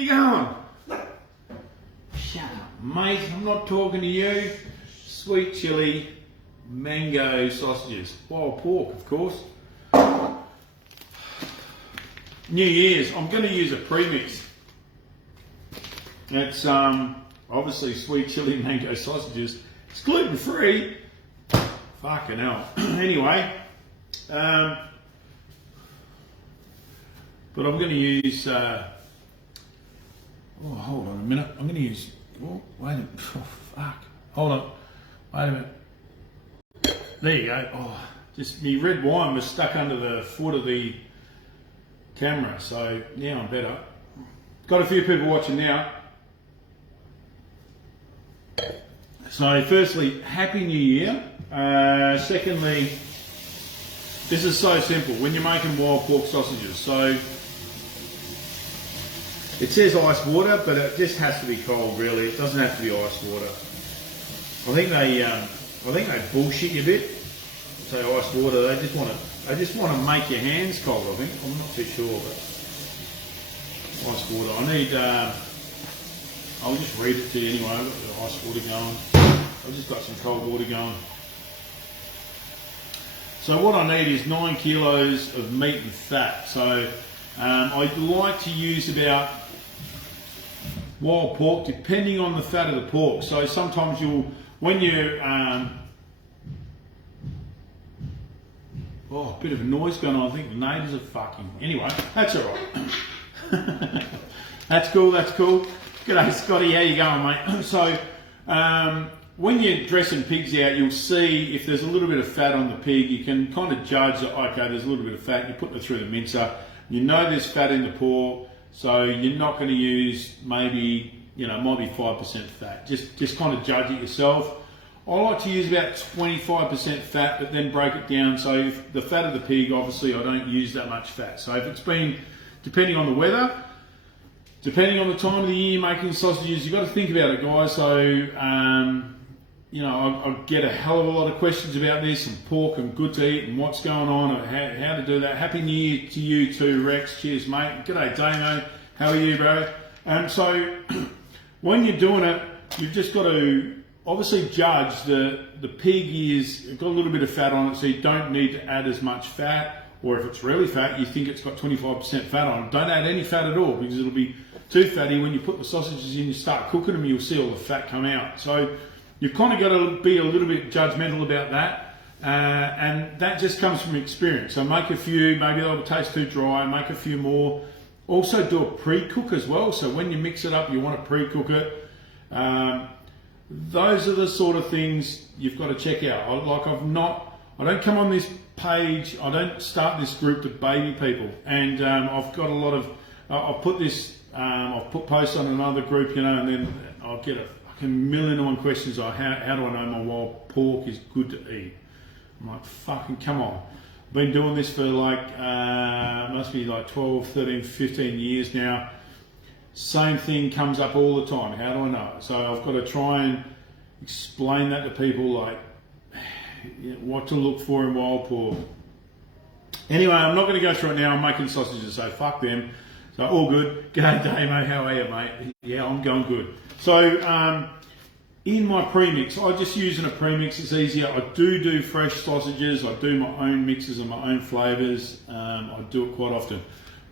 you going? Shut up, mate. I'm not talking to you. Sweet chili, mango sausages. Wild pork, of course. New Year's, I'm going to use a premix. It's obviously sweet chili mango sausages. It's gluten free. Fucking hell. Anyway, but I'm going to use. Hold on a minute. I'm going to use. Oh, wait a minute. Oh, fuck. Hold on. Wait a minute. There you go. Oh, just my red wine was stuck under the foot of the camera, so now I'm better. Got a few people watching now. So firstly, Happy New Year. Secondly, this is so simple. When you're making wild pork sausages, so it says ice water, but it just has to be cold, really. It doesn't have to be ice water. I think they bullshit you a bit. Say ice water. They just want to make your hands cold. I think. I'm not too sure, but ice water. I need. I'll just read it to you anyway. I've got the ice water going. I've just got some cold water going. So what I need is 9 kilos of meat and fat. So I like to use about wild pork, depending on the fat of the pork. So sometimes when you oh, a bit of a noise going on. I think the neighbours are fucking. Anyway, that's all right. That's cool. That's cool. G'day, Scotty. How you going, mate? So when you're dressing pigs out, you'll see if there's a little bit of fat on the pig. You can kind of judge that. Okay, there's a little bit of fat. You're putting it through the mincer. You know there's fat in the pork, so you're not going to use maybe might be 5% fat. Just kind of judge it yourself. I like to use about 25% fat, but then break it down. So if the fat of the pig, obviously I don't use that much fat. So if it's been, depending on the weather, depending on the time of the year you're making sausages, you've got to think about it, guys. So, I get a hell of a lot of questions about this and pork and good to eat and what's going on and how to do that. Happy New Year to you too, Rex. Cheers, mate. G'day, Damo. How are you, bro? So when you're doing it, you've just got to obviously judge the pig is got a little bit of fat on it, so you don't need to add as much fat. Or if it's really fat, you think it's got 25% fat on it, don't add any fat at all, because it'll be too fatty. When you put the sausages in, you start cooking them, you'll see all the fat come out. So you've kind of got to be a little bit judgmental about that, and that just comes from experience. So make a few, maybe they'll taste too dry, make a few more. Also do a pre-cook as well. So when you mix it up, you want to pre-cook it. Those are the sort of things you've got to check out. I don't come on this page, I don't start this group to baby people. And I've got a lot of, I've put posts on another group, and then I'll get a million and one questions like, how do I know my wild pork is good to eat? I'm like, fucking come on. I've been doing this for must be like 12, 13, 15 years now. Same thing comes up all the time. How do I know? So I've got to try and explain that to people, like what to look for in wild pork. Anyway, I'm not going to go through it now. I'm making sausages, so fuck them. So all good. G'day, Damo. How are you, mate? Yeah, I'm going good. So in my premix, I just using a premix. It's easier. I do fresh sausages. I do my own mixes and my own flavours. I do it quite often.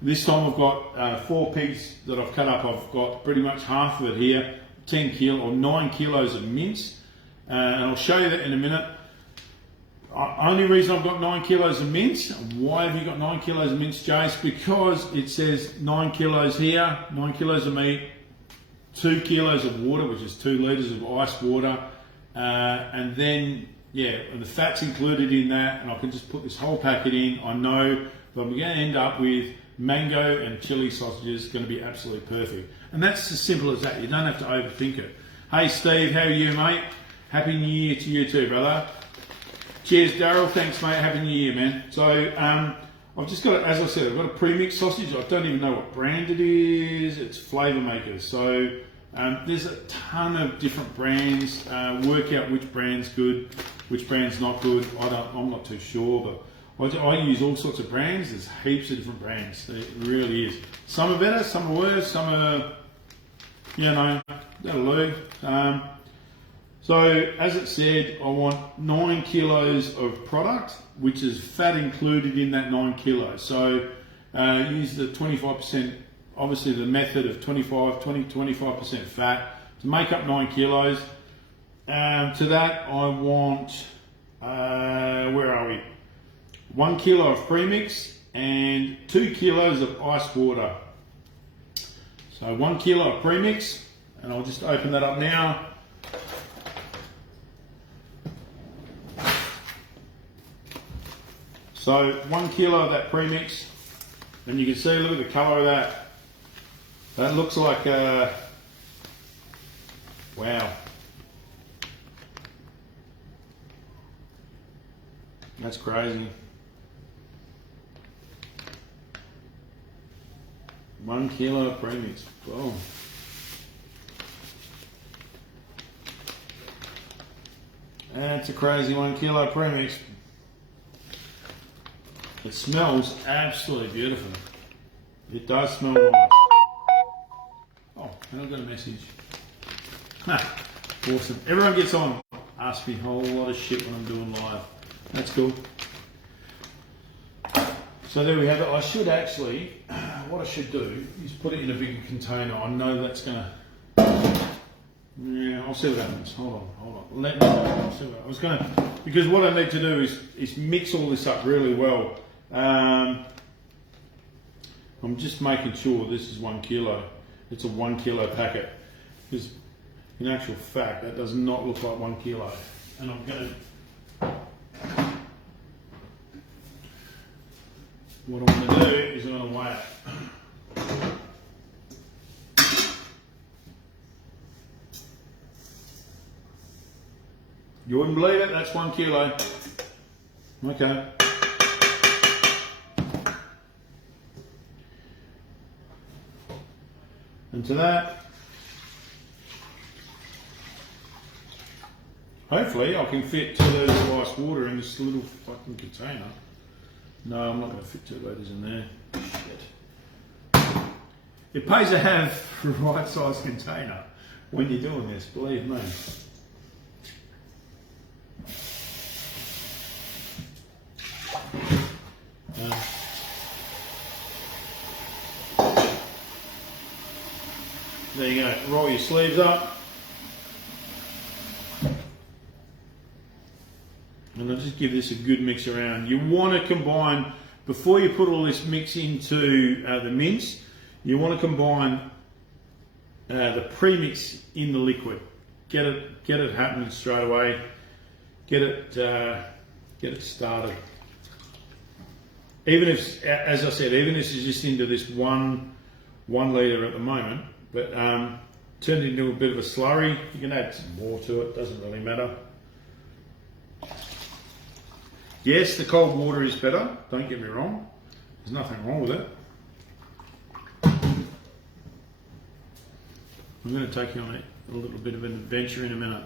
This time I've got 4 pigs that I've cut up. I've got pretty much half of it here, 9 kilos of mince, and I'll show you that in a minute. Only reason I've got 9 kilos of mince. Why have you got 9 kilos of mince, Jace? Because it says 9 kilos here, 9 kilos of meat, 2 kilos of water, which is 2 litres of ice water, and then and the fat's included in that, and I can just put this whole packet in. I know that I'm going to end up with mango and chili sausages. Going to be absolutely perfect, and that's as simple as that. You don't have to overthink it. Hey Steve, how are you, mate? Happy New Year to you too, brother. Cheers, Daryl. Thanks, mate. Happy New Year, man. So I've just got, as I said, I've got a pre-mixed sausage. I don't even know what brand it is. It's Flavour Makers. So there's a ton of different brands. Work out which brand's good, which brand's not good. I'm not too sure, but I use all sorts of brands. There's heaps of different brands. It really is. Some are better, some are worse, some are you know, that'll do. So as it said, I want 9 kilos of product, which is fat included in that 9 kilos. So use the 25%, obviously the method of 25% fat to make up 9 kilos. To that I want, where are we? 1 kilo of premix and 2 kilos of ice water. So 1 kilo of premix, and I'll just open that up now. So 1 kilo of that premix, and you can see, look at the colour of that. That looks like, wow. That's crazy. 1 kilo of premix, boom. That's a crazy 1 kilo of premix. It smells absolutely beautiful. It does smell nice. Oh, and I've got a message. Awesome. Everyone gets on. Ask me a whole lot of shit when I'm doing live. That's cool. So there we have it. I should actually, what I should do is put it in a bigger container. I know that's gonna, yeah, I'll see what happens. Hold on. Let me know. I'll see what I was gonna, because what I need to do is mix all this up really well. I'm just making sure this is 1 kilo. It's a 1 kilo packet. Because in actual fact, that does not look like 1 kilo. And I'm going to, what I'm going to do is I'm going to weigh it. You wouldn't believe it, that's 1 kilo. Okay. And to that, hopefully I can fit 2 litres of ice water in this little fucking container. No, I'm not going to fit 2 litres in there. Shit. It pays to have the right size container when you're doing this, believe me. There you go, roll your sleeves up. And I'll just give this a good mix around. You want to combine, before you put all this mix into the mince, you want to combine the premix in the liquid. Get it happening straight away. Get it started. Even if, as I said, even if it's just into this one litre at the moment, but turn it into a bit of a slurry. You can add some more to it, doesn't really matter. Yes, the cold water is better, don't get me wrong. There's nothing wrong with it. I'm going to take you on a little bit of an adventure in a minute.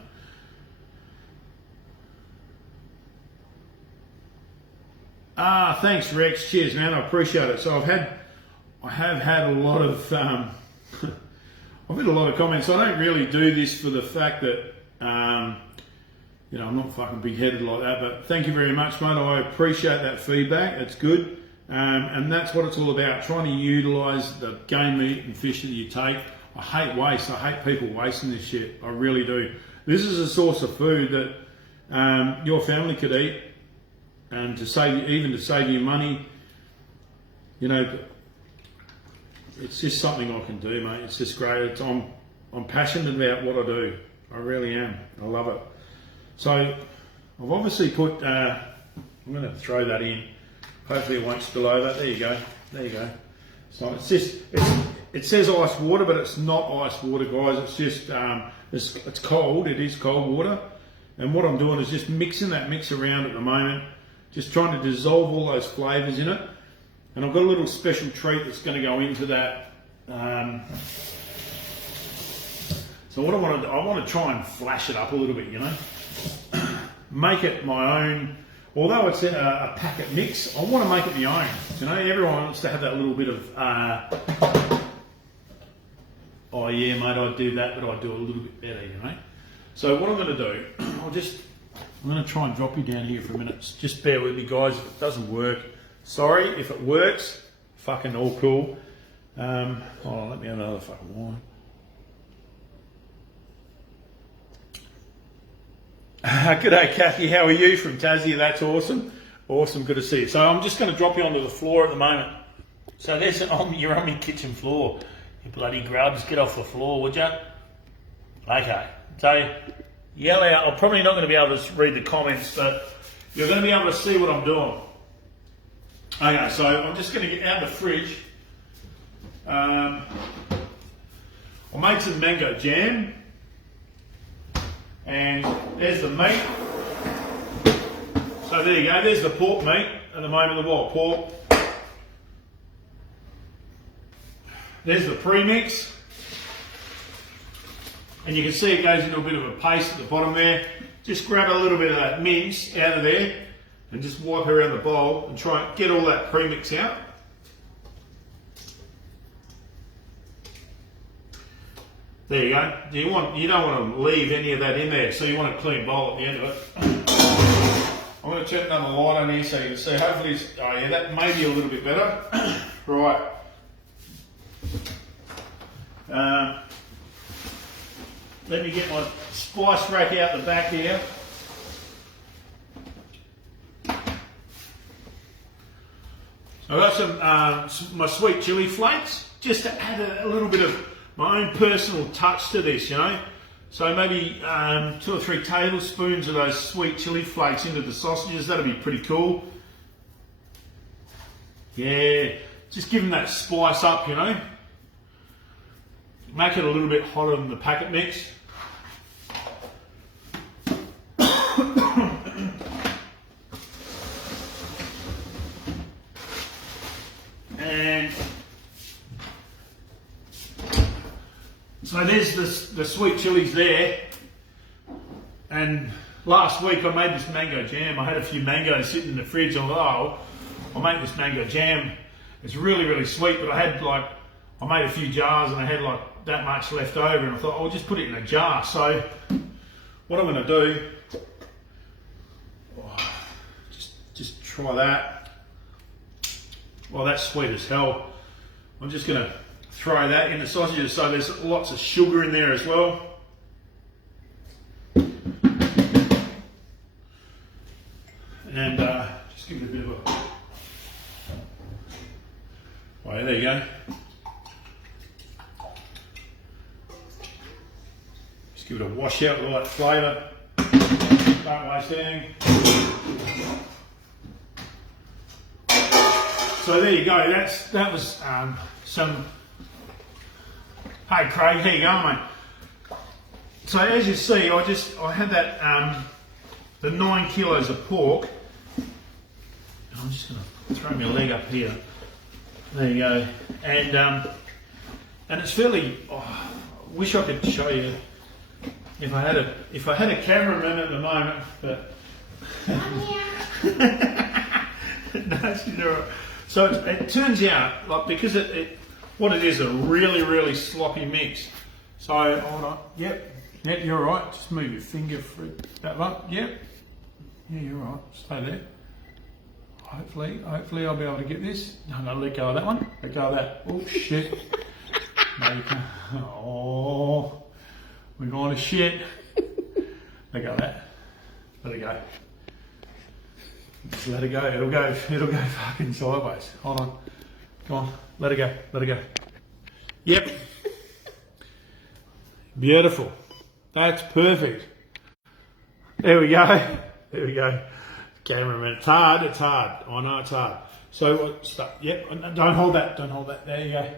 Ah, thanks Rex, cheers man, I appreciate it. So I have had a lot of I've had a lot of comments. I don't really do this for the fact that, you know, I'm not fucking big-headed like that, but thank you very much, mate. I appreciate that feedback. It's good. And that's what it's all about, trying to utilise the game meat and fish that you take. I hate waste. I hate people wasting this shit. I really do. This is a source of food that your family could eat, and to save you money, you know, it's just something I can do, mate. It's just great. I'm passionate about what I do. I really am. I love it. So I've obviously put, I'm going to throw that in. Hopefully it won't spill over. There you go. There you go. So it's just, it says ice water, but it's not ice water, guys. It's just, it's cold. It is cold water. And what I'm doing is just mixing that mix around at the moment. Just trying to dissolve all those flavours in it. And I've got a little special treat that's going to go into that. So what I want to try and flash it up a little bit, you know. Make it my own. Although it's a packet mix, I want to make it my own. You know, everyone wants to have that little bit of oh yeah, mate, I'd do that, but I'd do it a little bit better, you know. So what I'm going to do, I'm going to try and drop you down here for a minute. Just bear with me, guys. If it doesn't work, sorry. If it works, fucking all cool. Hold on, let me have another fucking wine. G'day, Kathy. How are you from Tassie? That's awesome. Awesome, good to see you. So I'm just going to drop you onto the floor at the moment. So you're on my kitchen floor. You bloody grubs, get off the floor, would you? Okay. So yell out. I'm probably not going to be able to read the comments, but you're going to be able to see what I'm doing. Okay, so I'm just going to get out of the fridge. I made some mango jam, and there's the meat. So there you go, there's the pork meat at the moment, the wild pork. There's the premix, and you can see it goes into a bit of a paste at the bottom there. Just grab a little bit of that mince out of there and just wipe around the bowl and try and get all that premix out. There you go. You don't want to leave any of that in there, so you want a clean bowl at the end of it. I'm going to turn another light on here so you can see. Hopefully, oh yeah, that may be a little bit better. Right. Let me get my spice rack out the back here. I've got some my sweet chili flakes, just to add a little bit of my own personal touch to this, you know. So maybe 2 or 3 tablespoons of those sweet chili flakes into the sausages. That'll be pretty cool. Yeah, just give them that spice up, you know. Make it a little bit hotter than the packet mix. And so there's the sweet chilies there. And last week I made this mango jam. I had a few mangoes sitting in the fridge. I thought, oh, I'll make this mango jam. It's really, really sweet, but I made a few jars and I had like that much left over, and I thought I'll just put it in a jar. So what I'm going to do, just try that. Well, that's sweet as hell. I'm just going to throw that in the sausages, so there's lots of sugar in there as well. And just give it a bit of a... Oh, yeah, there you go. Just give it a wash out with all that flavour. Don't waste anything. So there you go. That was some. Hey Craig, how you going, mate? So as you see, I had that the 9 kilos of pork. I'm just going to throw my leg up here. There you go. And it's fairly. Oh, I wish I could show you if I had a cameraman at the moment, but. No, she's all right. So it turns out, like, because what it is, a really, really sloppy mix. So, hold on, yep, you're all right. Just move your finger for that one, yep. Yeah, you're all right, stay there. Hopefully I'll be able to get this. No, I'm gonna let go of that one, let go of that. Oh, shit. No, you can't. Oh, we're going to shit. Let go of that, let it go. Just let it go. It'll go fucking sideways. Hold on. Come on. Let it go. Let it go. Yep. Beautiful. That's perfect. There we go. There we go. Cameraman. It's hard. It's hard. I know it's hard. So stop. Yep. Don't hold that. Don't hold that. There you go.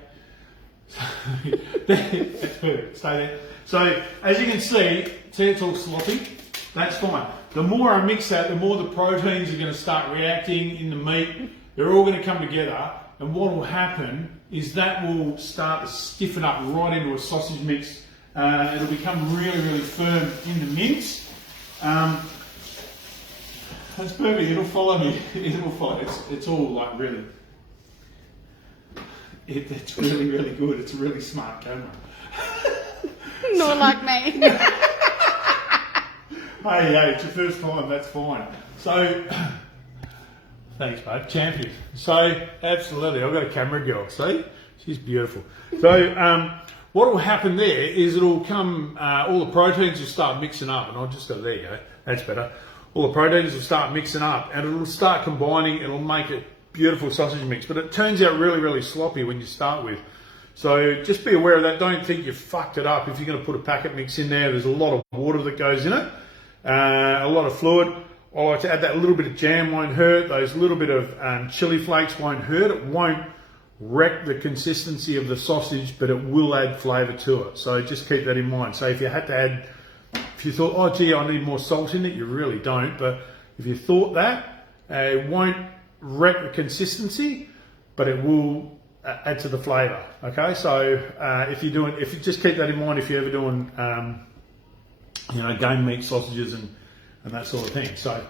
That's perfect. Stay there. So as you can see it's all sloppy. That's fine. The more I mix that, the more the proteins are going to start reacting in the meat. They're all going to come together, and what will happen is that will start to stiffen up right into a sausage mix. It'll become really, really firm in the mince. That's perfect. It'll follow me. It'll follow. It's all like really. It's really, really good. It's a really smart camera. Not like me. Hey, it's your first time, that's fine. So, thanks, mate. Champion. So, absolutely, I've got a camera girl, see? She's beautiful. So, what will happen there is it'll come, all the proteins will start mixing up, and I'll just go, there you go, that's better. All the proteins will start mixing up, and it'll start combining, it'll make a beautiful sausage mix, but it turns out really, really sloppy when you start with. So just be aware of that. Don't think you've fucked it up. If you're going to put a packet mix in there, there's a lot of water that goes in it, a lot of fluid. I like to add that little bit of jam, won't hurt. Those little bit of chili flakes won't hurt. It won't wreck the consistency of the sausage, but it will add flavour to it. So just keep that in mind. So if you had to add, if you thought, oh gee, I need more salt in it, you really don't. But if you thought that, it won't wreck the consistency, but it will add to the flavour. Okay, so if you just keep that in mind if you're ever doing, game meat sausages and that sort of thing. So,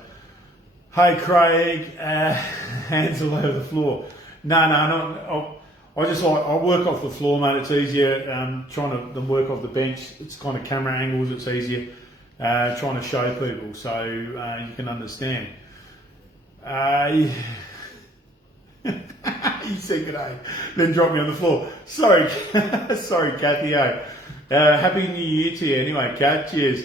hey Craig, hands all over the floor. No. I work off the floor, mate. It's easier trying to work off the bench. It's kind of camera angles. It's easier trying to show people so you can understand. You said good day, then drop me on the floor. Sorry, sorry, Kathy. Happy New Year to you, anyway, Kat. Cheers.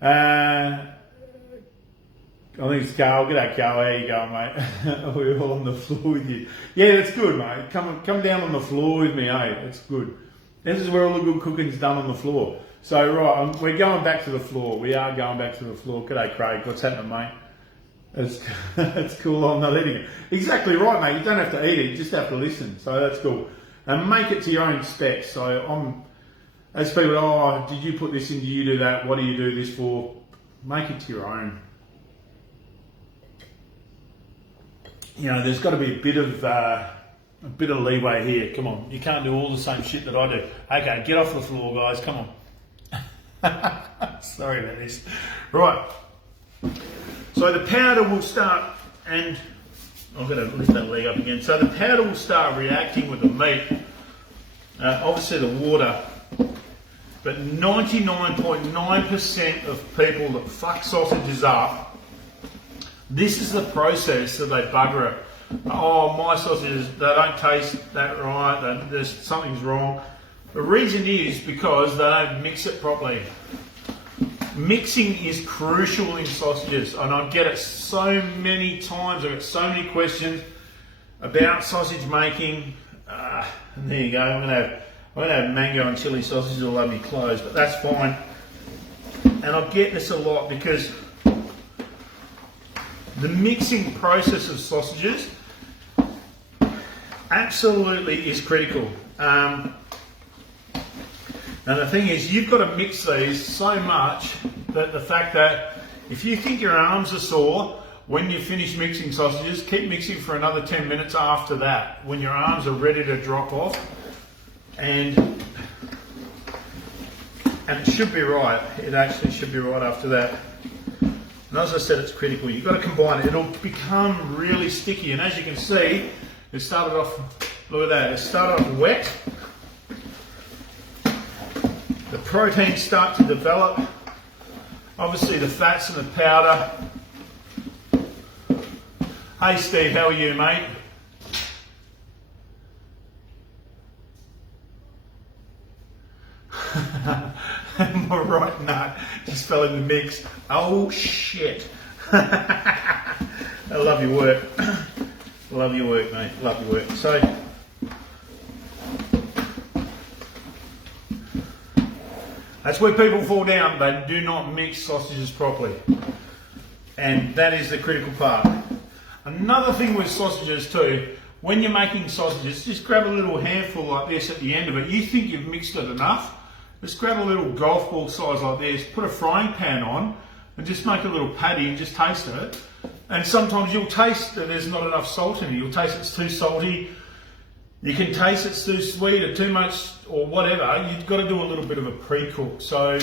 I think it's Carl. G'day, Carl. How you going, mate? We're all on the floor with you. Yeah, that's good, mate. Come down on the floor with me, eh? That's good. This is where all the good cooking's done on the floor. So, right, we're going back to the floor. We are going back to the floor. G'day, Craig. What's happening, mate? That's cool. I'm not eating it. Exactly right, mate. You don't have to eat it. You just have to listen. So that's cool. And make it to your own specs. So as people, oh, did you put this in? Do you do that? What do you do this for? Make it to your own. There's got to be a bit of leeway here. Come on, you can't do all the same shit that I do. Okay, get off the floor, guys. Come on. Sorry about this. Right. So the powder will start, and I'm going to lift that leg up again. So the powder will start reacting with the meat. Obviously the water, but 99.9% of people that fuck sausages up, this is the process that they bugger it. Oh, my sausages, they don't taste that right, something's wrong. The reason is because they don't mix it properly. Mixing is crucial in sausages, and I get it so many times. I get so many questions about sausage making. And there you go. I'm gonna have mango and chili sausages all over my clothes, but that's fine. And I get this a lot because the mixing process of sausages absolutely is critical. And the thing is, you've got to mix these so much that the fact that if you think your arms are sore when you finish mixing sausages, keep mixing for another 10 minutes after that, when your arms are ready to drop off. And it should be right. It actually should be right after that. And as I said, it's critical. You've got to combine it. It'll become really sticky. And as you can see, it started off, look at that, it started off wet. The proteins start to develop. Obviously the fats and the powder. Hey Steve, how are you, mate? Am I right? No, just fell in the mix. Oh shit. I love your work. Love your work, mate. Love your work. So, that's where people fall down. They do not mix sausages properly. And that is the critical part. Another thing with sausages too, when you're making sausages, just grab a little handful like this at the end of it. You think you've mixed it enough, just grab a little golf ball size like this, put a frying pan on, and just make a little patty and just taste it. And sometimes you'll taste that there's not enough salt in it. You'll taste it's too salty. You can taste it's too sweet or too much or whatever. You've got to do a little bit of a pre-cook. So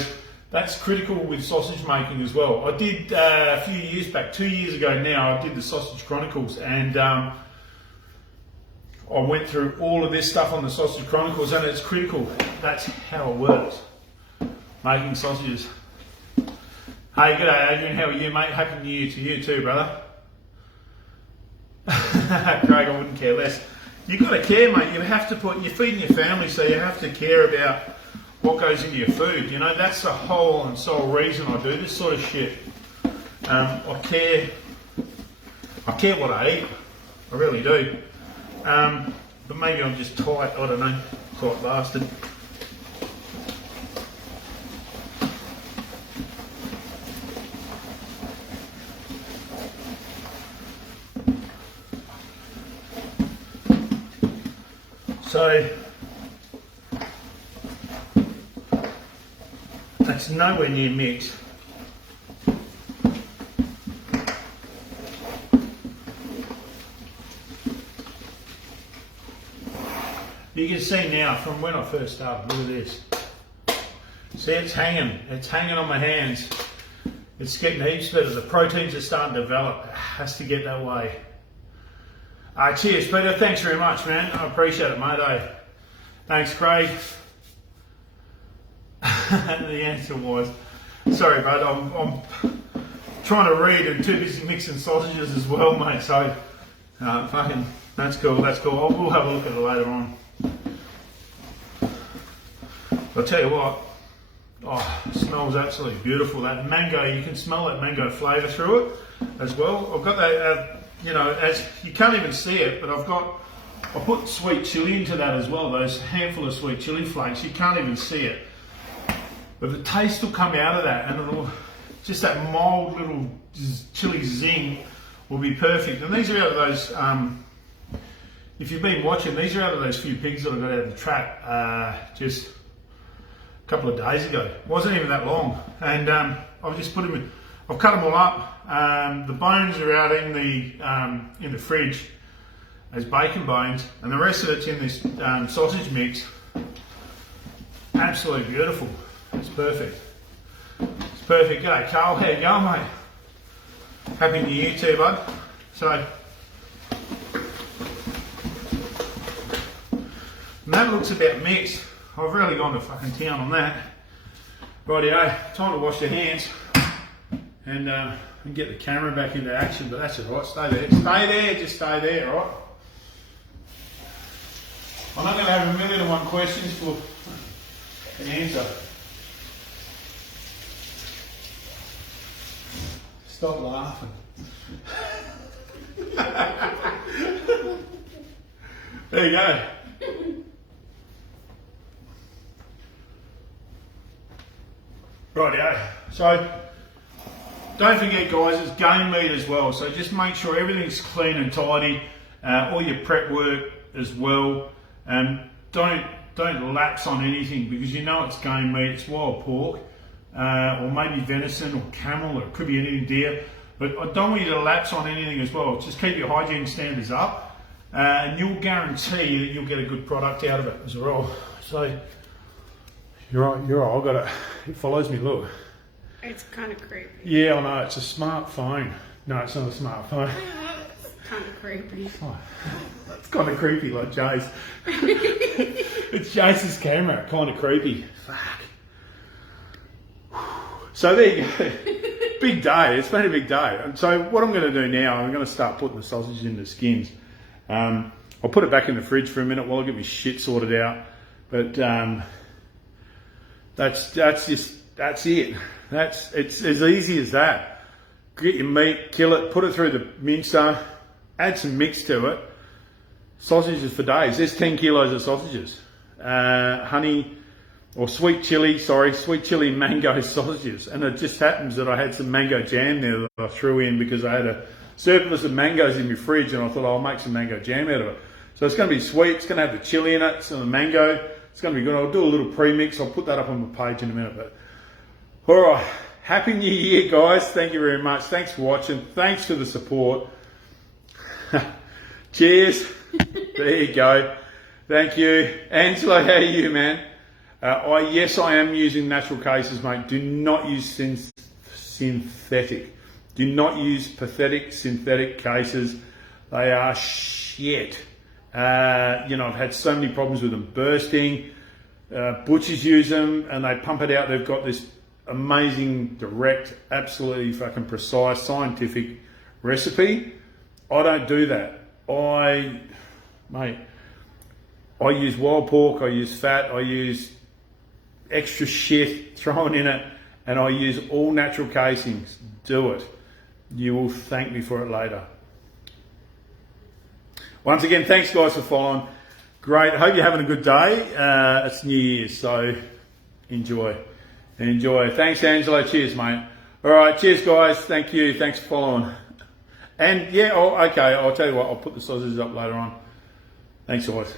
that's critical with sausage making as well. I did a few years back, 2 years ago now, I did the Sausage Chronicles, and I went through all of this stuff on the Sausage Chronicles, and it's critical. That's how it works. Making sausages. Hey, g'day Adrian, how are you, mate? Happy New Year to you too, brother. Craig, I wouldn't care less. You've got to care, mate. You have to you're feeding your family, so you have to care about what goes into your food. You know, that's the whole and sole reason I do this sort of shit. I care what I eat. I really do. But maybe I'm just tight, I don't know, tight bastard. So, that's nowhere near mixed. You can see now from when I first started, look at this. See, it's hanging on my hands. It's getting heaps better. The proteins are starting to develop. It has to get that way. Cheers, Peter. Thanks very much, man. I appreciate it, mate. Thanks, Craig. The answer was, sorry, bud. I'm trying to read and too busy mixing sausages as well, mate. So, fucking, that's cool. That's cool. We'll have a look at it later on. I'll tell you what. Oh, it smells absolutely beautiful. That mango, you can smell that mango flavour through it as well. I've got that. You know, as you can't even see it, but I put sweet chilli into that as well, those handful of sweet chilli flakes. You can't even see it, but the taste will come out of that, and it'll just that mild little chilli zing will be perfect. And these are out of those, if you've been watching, these are out of those few pigs that I got out of the trap just a couple of days ago. It wasn't even that long, and I've just put them in. I've cut them all up. The bones are out in the fridge as bacon bones, and the rest of it's in this sausage mix. Absolutely beautiful. It's perfect. It's perfect. G'day, Carl. How you going, mate? Happy New Year to you, bud. So, and that looks about mixed. I've really gone to fucking town on that. Rightio, time to wash your hands. And get the camera back into action, but that's alright, stay there. Stay there, just stay there, alright? I'm not going to have 1,000,001 questions for an answer. Stop laughing. There you go. Rightio. So, don't forget, guys, it's game meat as well. So just make sure everything's clean and tidy. All your prep work as well. Don't lapse on anything, because you know it's game meat. It's wild pork, or maybe venison or camel, or it could be anything, deer. But I don't want you to lapse on anything as well. Just keep your hygiene standards up, and you'll guarantee that you'll get a good product out of it as well. So you're right. I've got it. It follows me. Look. It's kind of creepy. Yeah, I know. It's a smartphone. No, it's not a smartphone. It's kind of creepy. Oh, it's kind of creepy, like Jace. It's Jace's camera. Kind of creepy. Fuck. So there you go. Big day. It's been a big day. And so what I'm going to do now, I'm going to start putting the sausage in the skins. I'll put it back in the fridge for a minute while I get my shit sorted out. But that's it. It's as easy as that. Get your meat, kill it, put it through the mincer, add some mix to it. Sausages for days. There's 10 kilos of sausages. Honey, or sweet chili mango sausages. And it just happens that I had some mango jam there that I threw in because I had a surplus of mangoes in my fridge, and I thought I'll make some mango jam out of it. So it's going to be sweet. It's going to have the chili in it, some of the mango. It's going to be good. I'll do a little pre-mix. I'll put that up on my page in a minute. But all right, happy New Year, guys. Thank you very much. Thanks for watching. Thanks for the support. Cheers. There you go. Thank you. Angela, how are you, man? Yes, I am using natural cases, mate. Do not use synthetic. Do not use pathetic synthetic cases. They are shit. I've had so many problems with them bursting. Butchers use them and they pump it out. They've got this amazing, direct, absolutely fucking precise, scientific recipe. I don't do that. I use wild pork, I use fat, I use extra shit thrown in it, and I use all natural casings. Do it. You will thank me for it later. Once again, thanks guys for following. Great. I hope you're having a good day. It's New Year's, so enjoy. Thanks, Angelo. Cheers, mate. All right. Cheers, guys. Thank you. Thanks for following. And yeah, okay. I'll tell you what. I'll put the sausages up later on. Thanks, guys.